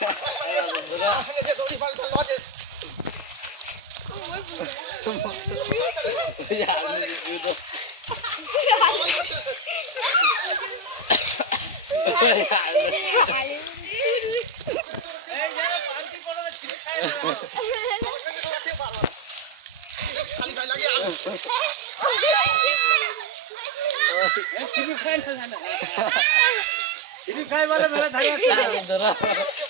বাপ নেই ওই সময়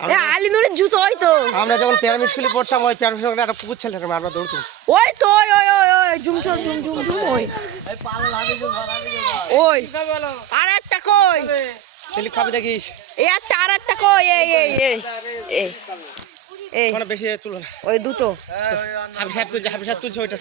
এ জুতো তো। আমরা যখন প্যারামি স্কুলে পড়তাম ওই প্যারামি স্কুলে একটা পুকুর ছেলে আমরা দৌড়তাম ওই তো ওই ওই ওই ওই ঝুম ঝুম ঝুম ঝুম ঝুম ওই। ওই। আর একটা কই? ছেলে খাবে দেখিস। এই একটা আর একটা কই? এই এই এই এই এই। বেশি তুলো ওই দুটো। হাবি তুলছে হাবি তুলছে ওইটা